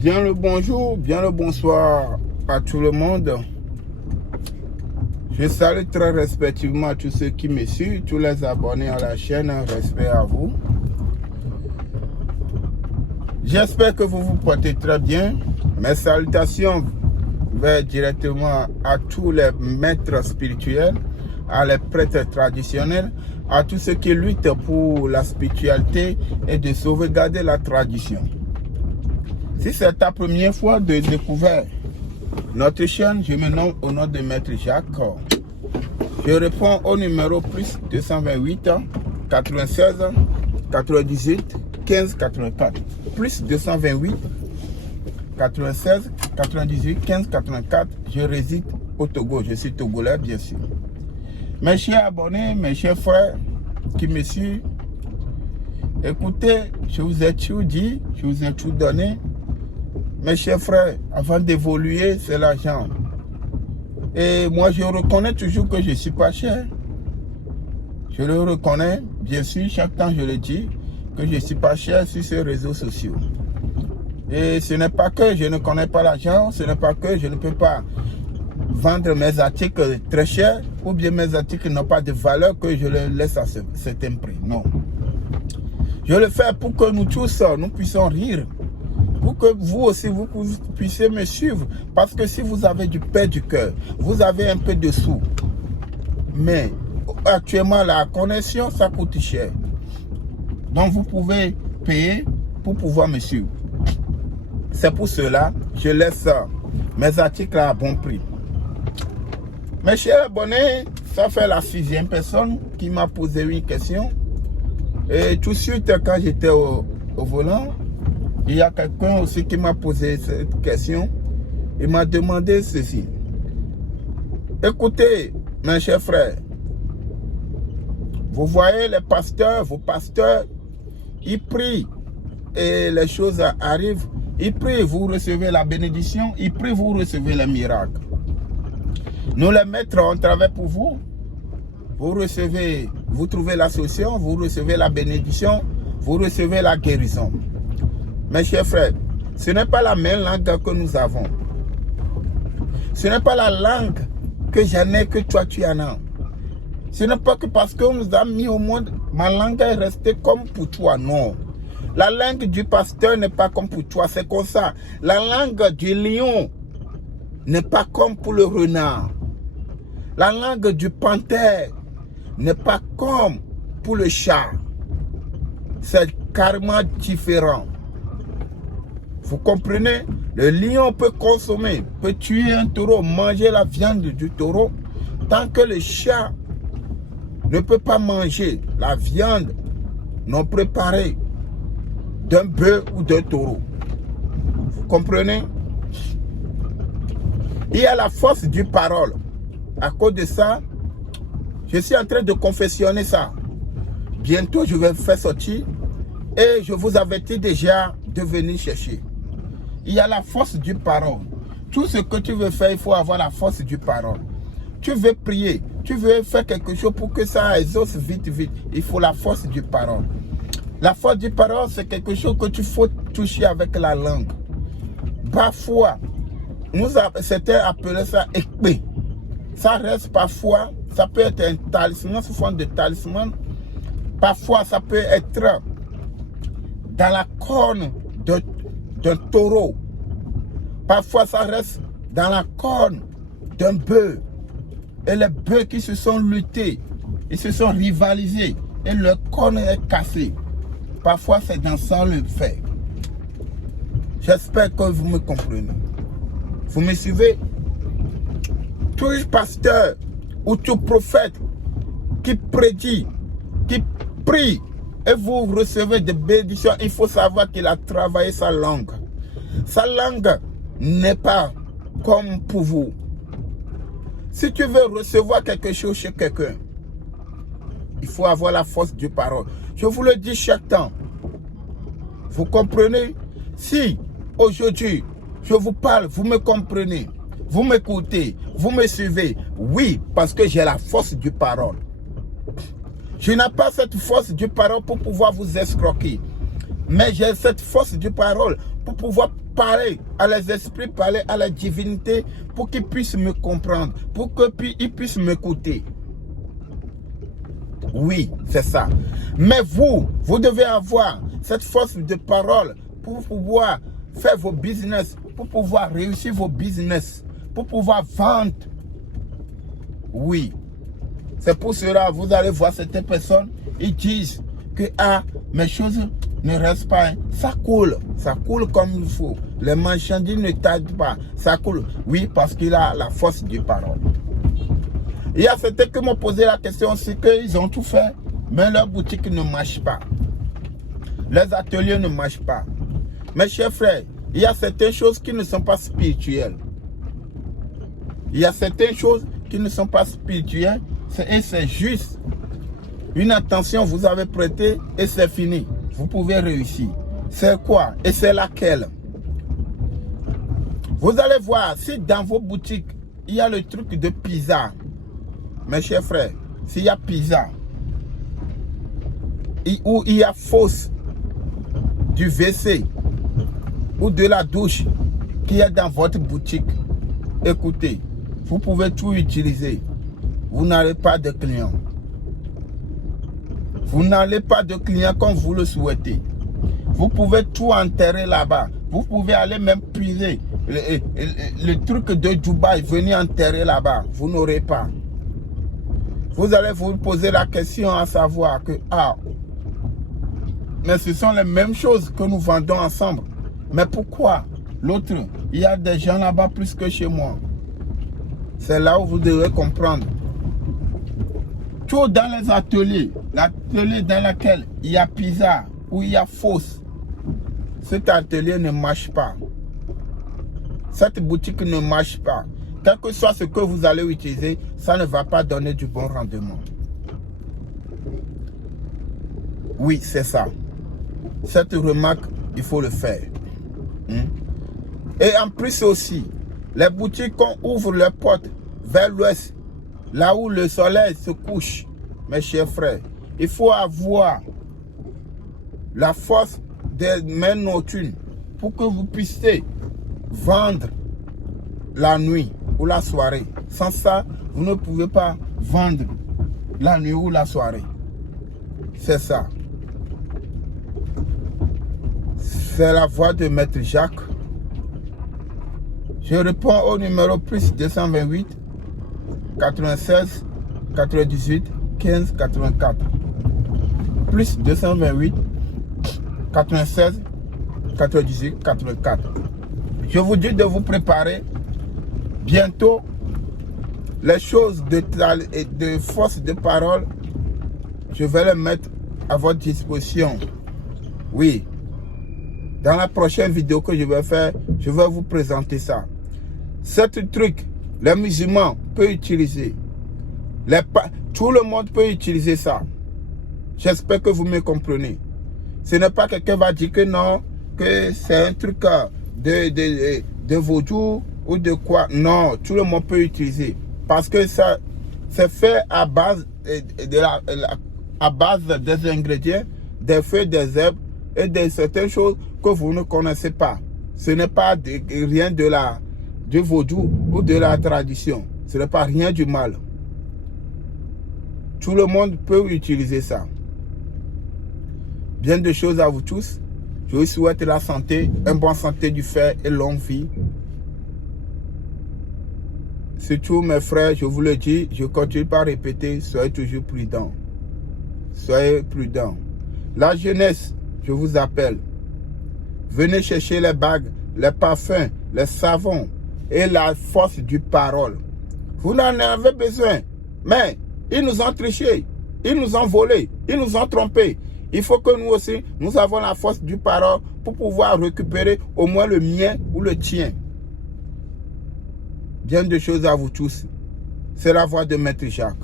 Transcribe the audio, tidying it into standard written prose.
Bien le bonjour, bien le bonsoir à tout le monde. Je salue très respectivement tous ceux qui me suivent, tous les abonnés à la chaîne, respect à vous. J'espère que vous vous portez très bien. Mes salutations vont directement à tous les maîtres spirituels, à les prêtres traditionnels, à tous ceux qui luttent pour la spiritualité et de sauvegarder la tradition. Si c'est ta première fois de découvrir notre chaîne, je me nomme au nom de Maître Jacques. Je réponds au numéro plus 228 96 98 15 84. Plus 228 96 98 15 84. Je réside au Togo. Je suis togolais, bien sûr. Mes chers abonnés, mes chers frères qui me suivent, écoutez, je vous ai tout dit, je vous ai tout donné. Mes chers frères, avant d'évoluer, c'est l'argent. Et moi, je reconnais toujours que je ne suis pas cher. Je le reconnais, bien sûr, chaque temps je le dis, que je ne suis pas cher sur ces réseaux sociaux. Et ce n'est pas que je ne connais pas l'argent, ce n'est pas que je ne peux pas vendre mes articles très chers, ou bien mes articles n'ont pas de valeur que je les laisse à certain prix. Non. Je le fais pour que nous tous, nous puissions rire. Pour que vous aussi, vous puissiez me suivre. Parce que si vous avez du pain du cœur, vous avez un peu de sous. Mais actuellement, la connexion, ça coûte cher. Donc, vous pouvez payer pour pouvoir me suivre. C'est pour cela que je laisse mes articles à bon prix. Mes chers abonnés, ça fait la 6e personne qui m'a posé une question. Et tout de suite, quand j'étais au volant, il y a quelqu'un aussi qui m'a posé cette question. Il m'a demandé ceci. Écoutez, mes chers frères, vous voyez les pasteurs, vos pasteurs, ils prient et les choses arrivent. Ils prient, vous recevez la bénédiction. Ils prient, vous recevez les miracles. Nous les maîtres, on travaille pour vous. Vous recevez, vous trouvez la solution, vous recevez la bénédiction, vous recevez la guérison. Mes chers frères, ce n'est pas la même langue que nous avons. Ce n'est pas la langue que j'en ai que toi tu en as. Ce n'est pas que parce qu'on nous a mis au monde, ma langue est restée comme pour toi, non. La langue du pasteur n'est pas comme pour toi, c'est comme ça. La langue du lion n'est pas comme pour le renard. La langue du panthère n'est pas comme pour le chat. C'est carrément différent. Vous comprenez? Le lion peut consommer, peut tuer un taureau, manger la viande du taureau, tant que le chat ne peut pas manger la viande non préparée d'un bœuf ou d'un taureau. Vous comprenez? Il y a la force du parole. À cause de ça, je suis en train de confessionner ça. Bientôt, je vais faire sortir et je vous avertis déjà de venir chercher. Il y a la force du parole. Tout ce que tu veux faire, il faut avoir la force du parole. Tu veux prier, tu veux faire quelque chose pour que ça exauce vite, vite. Il faut la force du parole. La force du parole, c'est quelque chose que tu faut toucher avec la langue. Parfois, certains appelaient ça épée. Ça reste parfois, ça peut être un talisman, sous forme de talisman. Parfois, ça peut être dans la corne d'un taureau. Parfois, ça reste dans la corne d'un bœuf. Et les bœufs qui se sont luttés, ils se sont rivalisés et leur corne est cassée. Parfois, c'est dans ça le fait. J'espère que vous me comprenez. Vous me suivez? Tout pasteur ou tout prophète qui prédit, qui prie, et vous recevez des bénédictions, il faut savoir qu'il a travaillé sa langue. Sa langue n'est pas comme pour vous. Si tu veux recevoir quelque chose chez quelqu'un, il faut avoir la force du parole. Je vous le dis chaque temps. Vous comprenez? Si aujourd'hui je vous parle, vous me comprenez, vous m'écoutez, vous me suivez, oui, parce que j'ai la force du parole. Je n'ai pas cette force du parole pour pouvoir vous escroquer. Mais j'ai cette force du parole pour pouvoir parler à les esprits, parler à la divinité pour qu'ils puissent me comprendre, pour qu'ils puissent m'écouter. Oui, c'est ça. Mais vous devez avoir cette force de parole pour pouvoir faire vos business, pour pouvoir réussir vos business, pour pouvoir vendre. Oui. C'est pour cela, vous allez voir certaines personnes, ils disent que mes choses ne restent pas. Ça coule comme il faut. Les marchandises ne tardent pas, ça coule. Oui, parce qu'il a la force de parole. Il y a certains qui m'ont posé la question, c'est qu'ils ont tout fait, mais leur boutique ne marche pas. Les ateliers ne marchent pas. Mes chers frères, il y a certaines choses qui ne sont pas spirituelles. Il y a certaines choses qui ne sont pas spirituelles et c'est juste une attention vous avez prêté et c'est fini. Vous pouvez réussir. C'est quoi? Et c'est laquelle? Vous allez voir, si dans vos boutiques, il y a le truc de pizza, mes chers frères, s'il y a pizza, ou il y a fausse du WC ou de la douche qui est dans votre boutique, écoutez, vous pouvez tout utiliser. Vous n'avez pas de clients. Vous n'avez pas de clients comme vous le souhaitez. Vous pouvez tout enterrer là-bas. Vous pouvez aller même puiser le truc de Dubaï, venir enterrer là-bas. Vous n'aurez pas. Vous allez vous poser la question à savoir que, mais ce sont les mêmes choses que nous vendons ensemble. Mais pourquoi l'autre, il y a des gens là-bas plus que chez moi? C'est là où vous devez comprendre. Tout dans les ateliers, l'atelier dans lequel il y a pizza ou il y a fausse, cet atelier ne marche pas. Cette boutique ne marche pas. Quel que soit ce que vous allez utiliser, ça ne va pas donner du bon rendement. Oui, c'est ça. Cette remarque, il faut le faire. Et en plus aussi, les boutiques, qu'on ouvre les portes vers l'ouest, là où le soleil se couche, mes chers frères, il faut avoir la force des mains nocturnes pour que vous puissiez vendre la nuit ou la soirée. Sans ça, vous ne pouvez pas vendre la nuit ou la soirée. C'est ça. C'est la voix de Maître Jacques. Je réponds au numéro plus 228 96 98 15 84. Plus 228 96 98 84. Je vous dis de vous préparer. Bientôt, les choses de force de parole, je vais les mettre à votre disposition. Oui. Dans la prochaine vidéo que je vais faire, je vais vous présenter ça. Cet truc, les musulmans peuvent utiliser. Tout le monde peut utiliser ça. J'espère que vous me comprenez. Ce n'est pas quelqu'un va dire que non, que c'est un truc de vaudou ou de quoi. Non, tout le monde peut utiliser. Parce que ça, c'est fait à base, à base des ingrédients, des feuilles, des herbes et de certaines choses que vous ne connaissez pas. Ce n'est pas rien du vaudou ou de la tradition. Ce n'est pas rien du mal. Tout le monde peut utiliser ça. Bien de choses à vous tous. Je vous souhaite la santé, une bonne santé du fer et longue vie. Surtout mes frères, je vous le dis, je continue par répéter, soyez toujours prudents. Soyez prudents. La jeunesse, je vous appelle. Venez chercher les bagues, les parfums, les savons et la force du parole. Vous n'en avez besoin. Mais ils nous ont triché, ils nous ont volé, ils nous ont trompés. Il faut que nous aussi, nous avons la force du parole pour pouvoir récupérer au moins le mien ou le tien. Bien de choses à vous tous. C'est la voix de Maître Jacques.